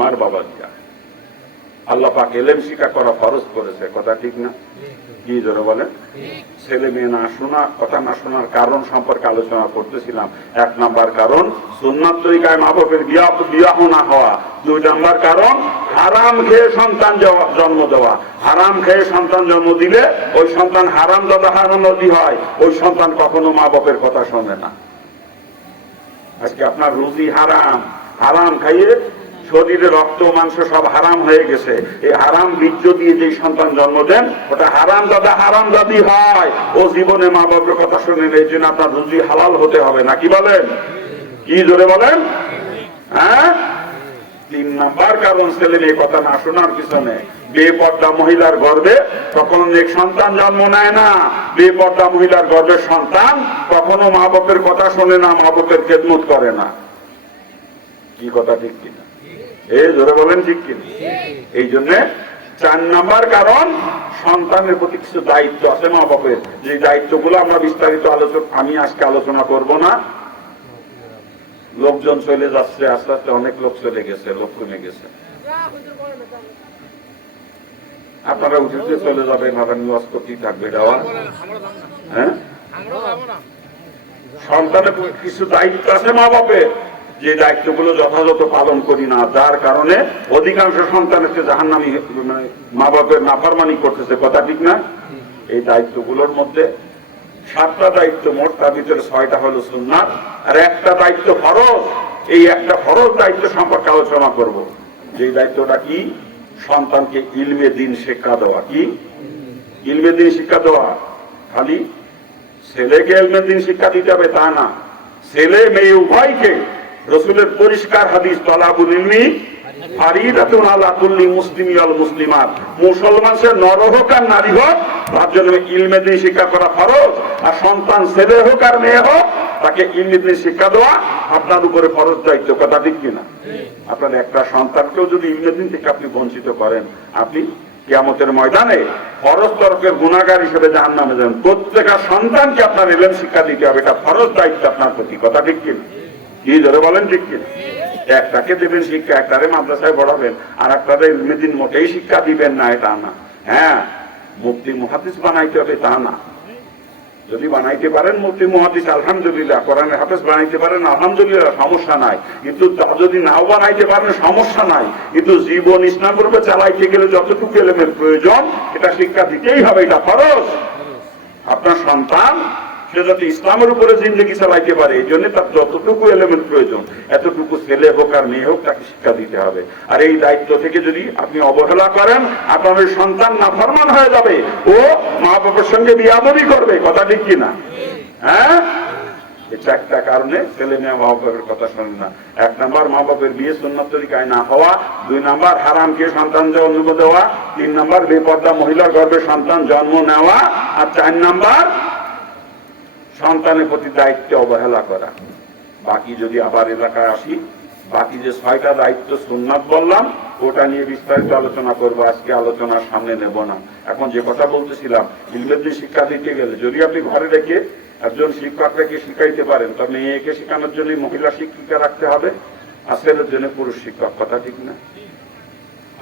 আমার বাবা দিয়া। আল্লাহ পাক এলেম শিক্ষা করা ফরজ করেছে, কথা ঠিক না? কি জোরে বলেন? ছেলে মেয়ে না শোনা, কথা না শোনার কারণ সম্পর্কে আলোচনা করতেছিলাম। 1 নাম্বার কারণ সুন্নাত তরিকায় মা বাপের বিবাহ না হওয়া। 2 নাম্বার কারণ হারাম খেয়ে সন্তান জন্ম দেওয়া। হারাম খেয়ে সন্তান জন্ম দিলে ওই সন্তান হারাম দাদা হারাম নদী হয়, ওই সন্তান কখনো মা বাপের কথা শোনে না। আজকে আপনার রুজি হারাম, হারাম খাইয়ে শরীরে রক্ত মাংস সব হারাম হয়ে গেছে। এই হারাম বীর্য দিয়ে যে সন্তান জন্ম দেন ওটা হারাম দাদা হারাম দাদি হয়, ও জীবনে মা বাবার কথা শোনেন। এই জন্য আপনার রুজি হালাল হতে হবে, নাকি বলেন? কি জোরে বলেন? হ্যাঁ। 3 নাম্বার কারণ ছেলে মেয়ে কথা না শোনার পিছনে বেপর্দা মহিলার গর্ভে কখনো নেক সন্তান জন্ম নেয় না। বেপর্দা মহিলার গর্ভের সন্তান কখনো মা বাপের কথা শোনে না, মা বাপের খেদমত করে না। কি কথা ঠিক কিনা? এই জোরে বলেন ঠিক কিনা? এই জন্য 4 নাম্বার কারণ সন্তানের প্রতি কিছু দায়িত্ব আছে মা বাপের, যে দায়িত্বগুলো আমরা বিস্তারিত আমি আজকে আলোচনা করব না। লোকজন চলে যাচ্ছে, আস্তে আস্তে অনেক লোক চলে গেছে, লোক কমে গেছে। আপনারা উঠে চলে যাবেন, কি থাকবে দেওয়া? হ্যাঁ, সন্তানের কিছু দায়িত্ব আছে মা বাপের, যে দায়িত্বগুলো যথাযথ পালন করি না, যার কারণে অধিকাংশ সন্তানকে জাহান্নামী মা বাপের নাফরমানি করতেছে, কথা ঠিক না? এই দায়িত্বগুলোর মধ্যে 7টা দায়িত্ব মোট, তার ভিতরে 6টা হলো সুন্নাত আর 1টা দায়িত্ব ফরজ। এই একটা ফরজ দায়িত্ব সম্পর্কে আলোচনা করব। যে দায়িত্বটা কি? সন্তানকে ইলমে দ্বীন শিক্ষা দেওয়া। কি? ইলমে দ্বীন শিক্ষা দেওয়া। খালি ছেলেকে ইলমে দ্বীন শিক্ষা দিতে হবে তা না, ছেলে মেয়ে উভয়কে রাসূলের পরিষ্কার হাদিস তালাবুল ইলমি ফারিদাতুন আলা কুল্লি মুসলিমি ওয়াল মুসলিমাত, মুসলমান সে নর হোক আর নারী হোক তার জন্য ইলমে দ্বীন শিক্ষা করা ফরজ। আর সন্তান ছেলে হোক আর মেয়ে হোক তাকে ইলমে দ্বীন শিক্ষা দেওয়া আপনার উপরে ফরজ দায়িত্ব, কথা ঠিক কিনা? আপনার একটা সন্তানকেও যদি ইলমে দ্বীন থেকে আপনি বঞ্চিত করেন, আপনি কিয়ামতের ময়দানে ফরজ তরফের গুনাহগার হিসেবে জাহান্নামে যাবেন। প্রত্যেকটা সন্তানকে আপনার ইলম শিক্ষা দিতে হবে, এটা ফরজ দায়িত্ব আপনার প্রতি, কথা ঠিক কিনা? কি ধরে বলেন ঠিক কিনা? একটাকে দেবেন শিক্ষা, একটারে মাদ্রাসায় পড়াবেন, আর একটারে ইলমে দ্বীন মোটেই শিক্ষা দিবেন না, এটা না। হ্যাঁ, মুফতি মুহাদ্দিস বানাইতে হবে তা না। যদি বানাইতে পারেন মুফতি মুহাদ্দিস আলহামদুলিল্লাহ, কোরআনের হাফেজ বানাইতে পারেন আলহামদুলিল্লাহ, সমস্যা নাই। কিন্তু তা যদি নাও বানাইতে পারেন সমস্যা নাই, কিন্তু জীবন ইসলামের উপরে চালাইতে গেলে যতটুকু এলেমের প্রয়োজন এটা শিক্ষা দিতেই হবে, এটা ফরজ। আপনার সন্তান সে যাতে ইসলামের উপরে জিন্দেগি চালাইতে পারে এই জন্য তার যতটুকু এলিমেন্ট প্রয়োজন এতটুকু ছেলে হোক আর মেয়ে হোক তাকে শিক্ষা দিতে হবে। আর এই দায়িত্ব থেকে যদি আপনি অবহেলা করেন আপনার সন্তান নাফরমান হয়ে যাবে, ও মা বাবার সঙ্গে বিয়াদবি করবে, কথা ঠিক কিনা? হ্যাঁ, এই 4টা কারণে ছেলে মেয়ে মা বাপের কথা শোনে না। 1 নাম্বার মা বাপের বিয়ে সুন্নাত তরিকায় না হওয়া। 2 নাম্বার হারাম খেয়ে সন্তান জন্ম দেওয়া। 3 নাম্বার বেপর্দা মহিলার গর্ভে সন্তান জন্ম নেওয়া। আর 4 নাম্বার সন্তানের প্রতি দায়িত্ব অবহেলা করা। বাকি যদি আবার এলাকায় আসি, বাকি যে 6টা দায়িত্ব সুন্নাত বললাম ওটা নিয়ে বিস্তারিত আলোচনা করবো, আজকে আলোচনার সামনে নেব না। এখন যে কথা বলতেছিলাম, ইলমে দ্বীন শিক্ষা দিতে গেলে যদি আপনি ঘরে রেখে একজন শিক্ষক রেখে শিখাইতে পারেন, তবে মেয়েকে শেখানোর জন্য মহিলা শিক্ষিকা রাখতে হবে, আর ছেলের জন্য পুরুষ শিক্ষক, কথা ঠিক না?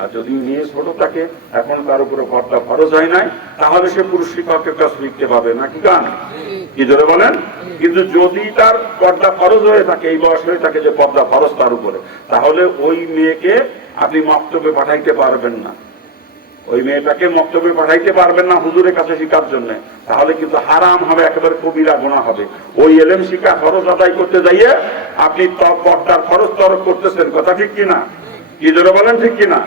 আর যদি মেয়ে ছোট থাকে, এখন তার উপরে পর্দা ফরজ হয় নাই, তাহলে সে পুরুষ শিক্ষকের কাছে শিখতে পাবে, নাকি গান? কি ধরে বলেন? কিন্তু যদি তার পর্দা ফরজ হয়ে থাকে, এই বয়স হয়ে থাকে যে পর্দা ফরজ তার উপরে, তাহলে ওই মেয়েকে আপনি মক্তবে পাঠাইতে পারবেন না। ওই মেয়েটাকে মক্তবে পাঠাইতে পারবেন না হুজুরের কাছে শিখার জন্য, তাহলে কিন্তু হারাম হবে, একেবারে কবিরা গুনাহ হবে। ওই এলেম শিক্ষা ফরজ আদায় করতে যাইয়ে আপনি পর্দার ফরজ তরক করতেছেন, কথা ঠিক কিনা? কি ধরে বলেন ঠিক কিনা?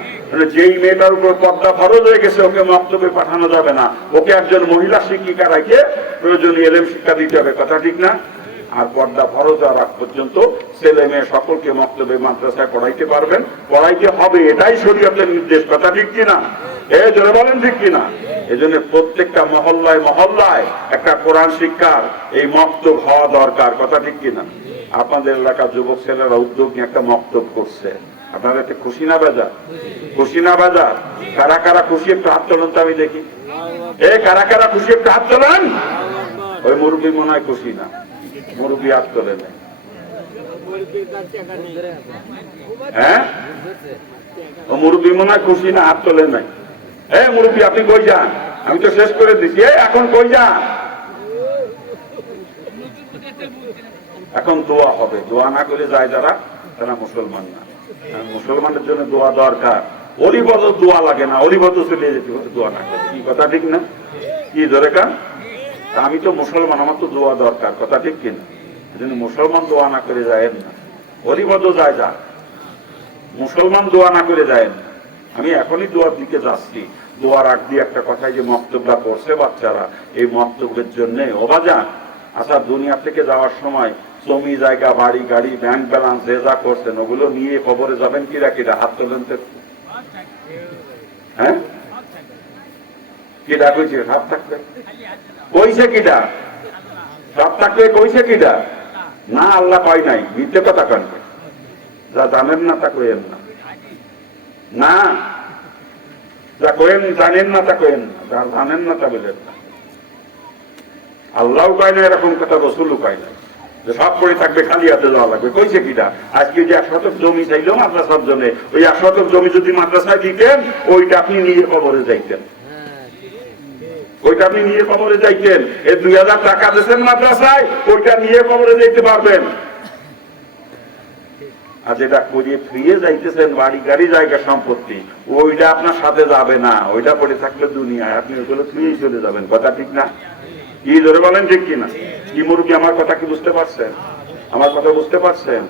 যেই মেয়েটার উপর পর্দা ফরজ হয়ে গেছে ওকে মক্তবে পাঠানো যাবে না, ওকে একজন মহিলা শিক্ষিকা রেখে প্রয়োজনীয় এলেম শিক্ষা দিতে হবে, কথা ঠিক না? আর পর্দা ফরজ হওয়ার আগ পর্যন্ত ছেলে মেয়ে সকলকে মক্তবে মাদ্রাসায় পড়াইতে পারবেন, পড়াইতে হবে, এটাই শরীয়তের নির্দেশ, কথা ঠিক কিনা? জোরে বলেন ঠিক কিনা? এই জন্য প্রত্যেকটা মহল্লায় মহল্লায় একটা কোরআন শিক্ষার এই মক্তব হওয়া দরকার, কথা ঠিক কিনা? আপনাদের এলাকার যুবক ছেলেরা উদ্যোগ নিয়ে একটা মক্তব করছে, আপনারা এতে খুশি না বাজার? খুশি না বাজার? কারা কারা খুশি একটু হাত তোলেন তো আমি দেখি। কারা কারা খুশি একটু হাত তোলেন। ওই মুরব্বী মনে হয় খুশি না, মুরব্বী হাত তোলে না। হ্যাঁ, ও মুরব্বী মনে হয় খুশি না, হাত তোলে নাই। হ্যাঁ মুরব্বী আপনি কই যান? আমি তো শেষ করে দিচ্ছি। এখন কই যান? এখন দোয়া হবে। দোয়া না করে যায় যারা, তারা মুসলমান না। মুসলমানের জন্য দোয়া দরকার। অলিবদ দোয়া লাগে না, অলিবদ চলে যেতে হবে দোয়া না করে। কি কথা ঠিক না? কি দরকার? আমি তো মুসলমান, আমার তো দোয়া দরকার। কথা ঠিক কিনা? যদি মুসলমান দোয়া না করে যায় না, অলিবদ যায় যা, মুসলমান দোয়া না করে যায় না। আমি এখনই দোয়ার দিকে যাচ্ছি। দোয়ার আগ দিয়ে একটা কথাই যে মক্তব্যটা পড়ছে বাচ্চারা, এই মক্তব্যের জন্য অবাজান আচ্ছা দুনিয়া থেকে যাওয়ার সময় জমি জায়গা বাড়ি গাড়ি ব্যাংক ব্যালেন্স যে যা করছেন ওগুলো নিয়ে কবরে যাবেন কিরা কিরা? হাত তোলেন তো। হ্যাঁ কিটা কইছে? হাত থাকবে কইছে কিটা? সব থাকবে কইছে কিটা? না আল্লাহ পাই নাই, মিথ্যে কথা কেন? যা জানেন না তা কইেন না, না যা কইেন জানেন না তা কইেন না, যা জানেন না তা বলেন না। আল্লাহও পায় না এরকম কথা, রসুলও পায় না যে সব করে থাকবে, খালি হাতে যাওয়া লাগবে। কইছে কিটা? আজকে যে 1 শতক জমি চাইলো মাদ্রাসার জন্য, ওই 1 শতক জমি যদি মাদ্রাসায় দিতেন, ওইটা আপনি নিয়ে কবরে যাইতেন। ওইটা আপনি নিয়ে কবরে যাইতেন। এই 2000 টাকা দিয়েছেন মাদ্রাসায়, ওইটা নিয়ে কবরে যাইতে পারবেন। আর যেটা করিয়ে ফিরিয়ে যাইতেছেন বাড়ি গাড়ি জায়গা সম্পত্তি, ওইটা আপনার সাথে যাবে না। ওইটা পড়ে থাকলে দুনিয়ায় আপনি ওগুলো ফিরিয়ে চলে যাবেন। কথা ঠিক না? কি ধরে বলেন ঠিক কিনা? কি মুরব্বী আমার কথা কি বুঝতে পারছেন? আমার কথা বুঝতে পারছেন?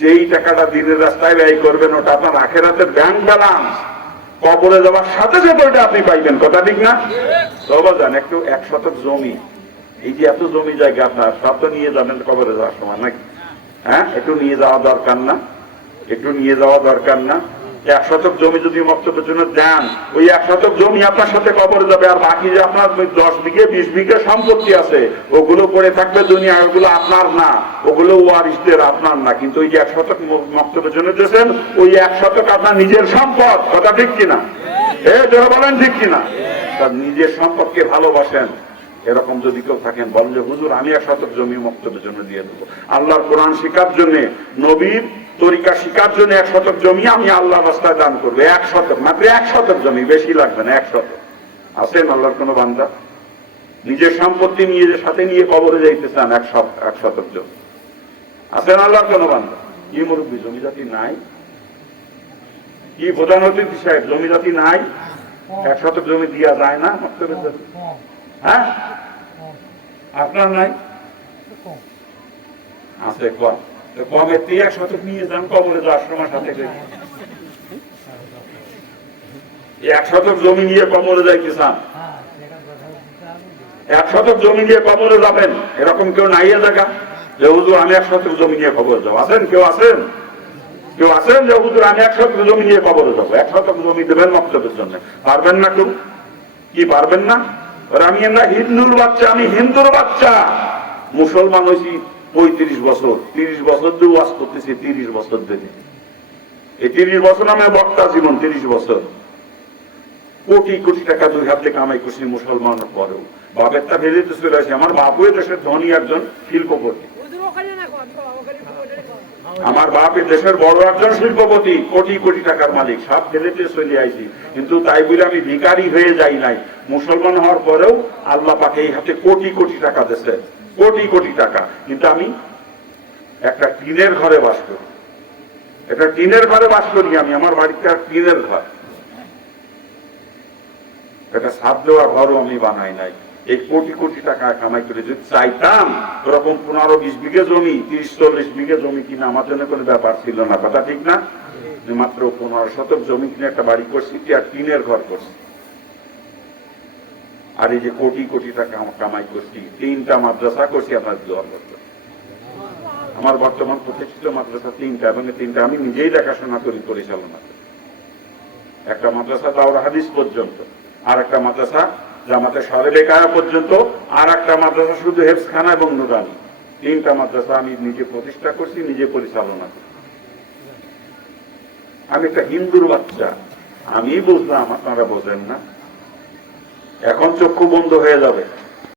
যেই টাকাটা দিনের রাস্তায় ব্যয় করবেন, ওটা আপনার আখেরাতের ব্যাংক ব্যালেন্স। কবরে যাওয়ার সাথে সাথে ওইটা আপনি পাইবেন। কথা ঠিক না? সবাই জান একটু 1 শতক জমি, এই যে এত জমি জায়গা আপনার, সব তো নিয়ে যাবেন কবরে যাওয়ার সময় নাকি? হ্যাঁ, একটু নিয়ে যাওয়া দরকার না? একটু নিয়ে যাওয়া দরকার না? 1 শতক জমি যদি মক্তবের জন্য দেন, ওই 1 শতক জমি আপনার সাথে কবরে যাবে। আর বাকি যে আপনার 10 বিঘে 20 বিঘে সম্পত্তি আছে, ওগুলো পড়ে থাকবে দুনিয়া, ওগুলো আপনার না, ওগুলো ওয়ারিসদের, আপনার না। কিন্তু ওই যে 1 শতক মক্তবের জন্য দিয়েছেন, ওই 1 শতক আপনার নিজের সম্পদ। কথা ঠিক কিনা? যারা বলেন ঠিক কিনা? তার নিজের সম্পদকে ভালোবাসেন। এরকম যদি কেউ থাকেন, বলেন যে হুজুর আমি 1 শতক জমি মক্তবের জন্য দিয়ে দেবো, আল্লাহর কোরআন শিকার জন্য, নবীর তরিকা শিকার জন্য 1 শতক জমি আমি আল্লাহ রাস্তায় দান করবো। 1 শতক, মাত্র 1 শতক জমি, বেশি লাগবে না। 1 শতক। আছেন আল্লাহর কোন বান্দা নিজের সম্পত্তি নিয়ে সাথে নিয়ে কবরে যাইতে চান? 1 শতক জমি। আছেন আল্লাহর কোন বান্দা? কি মুরব্বী জমি জাতি নাই? কি প্রধান অতিথি সাহেব জমি জাতি নাই? 1 শতক জমি দিয়া যায় না মক্তবের জন্য? হ্যাঁ, আপনার নাই? আছে কম। কমের 1 শতক নিয়ে যান কবরে যাওয়ার সময় সাথে। 1 শতক জমি নিয়ে কবরে যাইতে চান? 1 শতক জমি নিয়ে কবরে যাবেন, এরকম কেউ নাই জায়গা যে হুজুর আমি 1 শতক জমি নিয়ে কবরে যাবো? আছেন? কেউ আছেন? কেউ আছেন যে হুজুর আমি 1 শতক জমি নিয়ে কবরে যাবো? 1 শতক জমি দেবেন মক্তবের জন্য? পারবেন না কেউ? কি পারবেন না? আমি না হিন্দুর বাচ্চা, আমি হিন্দুর বাচ্চা। মুসলমান হয়েছি 35 বছর, 30 বছর দিয়ে ওয়াজ করতেছি, 30 বছর ধরে। এই 30 বছর আমার বক্তা জীবন, 30 বছর কোটি কোটি টাকা 2 হাতে কামাই করছি মুসলমানের পরেও। বাপেরটা ভেজেতে চলে আসে। আমার বাপু দেশের ধনী একজন শিল্পপতি, আমার বাপ দেশের বড় একজন শিল্পপতি, কোটি কোটি টাকার মালিক, সব ফেলেতে চলে আইছি। কিন্তু তাই বলে আমি ভিখারি হয়ে যাই নাই। মুসলমান হওয়ার পরেও আল্লাহ পাক এই হাতে কোটি কোটি টাকা দিয়েছে, কোটি কোটি টাকা। কিন্তু আমি একটা টিনের ঘরে বাস করি, একটা টিনের ঘরে বাস করি আমি। আমার বাড়িতে টিনের ঘর, একটা ছাদ দেওয়া ঘরও আমি বানাই নাই। এই কোটি কোটি টাকা কামাই করে যদি চাইতাম, ওরকম 15-20 বিঘে জমি, 30-40 বিঘে জমি কিনা আমার জন্য কোনো ব্যাপার ছিল না। কথা ঠিক না? মাত্র 15 শতক জমি কিনে একটা বাড়ি করছি, আর টিনের ঘর করছি। আর এই যে কোটি কোটি টাকা কামাই করছি, 3টা মাদ্রাসা করছি আপনার দোয়া করতে। আমার বর্তমান প্রতিষ্ঠিত মাদ্রাসা 3টা, এবং 3টা আমি নিজেই দেখাশোনা করি, পরিচালনা করি। একটা মাদ্রাসা দাওরা হাদিস পর্যন্ত, আর একটা মাদ্রাসা জামাতে শরে বেকায়া পর্যন্ত, আর একটা মাদ্রাসা শুধু হেফজখানা এবং নুরানি। 3টা মাদ্রাসা আমি নিজে প্রতিষ্ঠা করছি, নিজে পরিচালনা করি। আমি একটা হিন্দুর বাচ্চা, আমি বুঝলাম, আপনারা বোঝেন না। এখন চক্ষু বন্ধ হয়ে যাবে।